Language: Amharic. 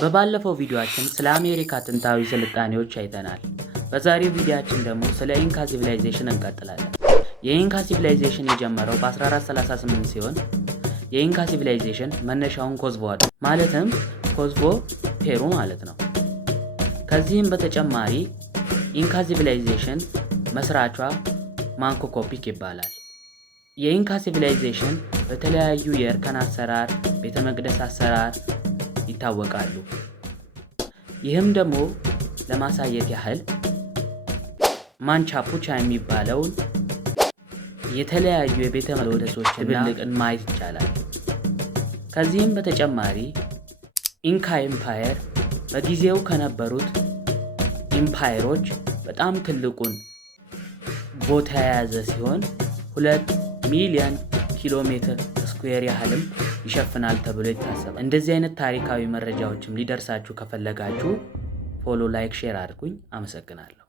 በባለፈው ቪዲዮአችን ስለ አሜሪካ ጥንታዊ ስልጣኔዎች አይተናል። በዛሬው ቪዲዮአችን ደግሞ ስለ ኢንካ ሲቪላይዜሽን እንቀጥላለን። የኢንካ ሲቪላይዜሽን የጀመረው በ1438 ሲሆን የኢንካ ሲቪላይዜሽን መነሻውን ኮዝቮ ማለትም ኮዝቮ ፔሩ ማለት ነው። ከዚህም በተጨማሪ ኢንካ ሲቪላይዜሽን መስራቿ ማንኮ ኮፒክ ይባላል። የኢንካ ሲቪላይዜሽን በተለያዩ የእርከን አሰራር፣ ቤተ መቅደስ አሰራር ይታወቃሉ። ይህም ደግሞ ለማሳየት ያህል ማንቻፑቻ የሚባለውን የተለያዩ የቤተ መቅደሶችና ድብልቅን ማየት ይቻላል። ከዚህም በተጨማሪ ኢንካ ኤምፓየር በጊዜው ከነበሩት ኢምፓየሮች በጣም ትልቁን ቦታ የያዘ ሲሆን 2 ሚሊዮን ኪሎ ሜትር ስኩዌር ያህልም ይሸፍናል ተብሎ ይታሰባል። እንደዚህ አይነት ታሪካዊ መረጃዎችም ሊደርሳችሁ ከፈለጋችሁ ፎሎ፣ ላይክ፣ ሼር አድርጉኝ። አመሰግናለሁ።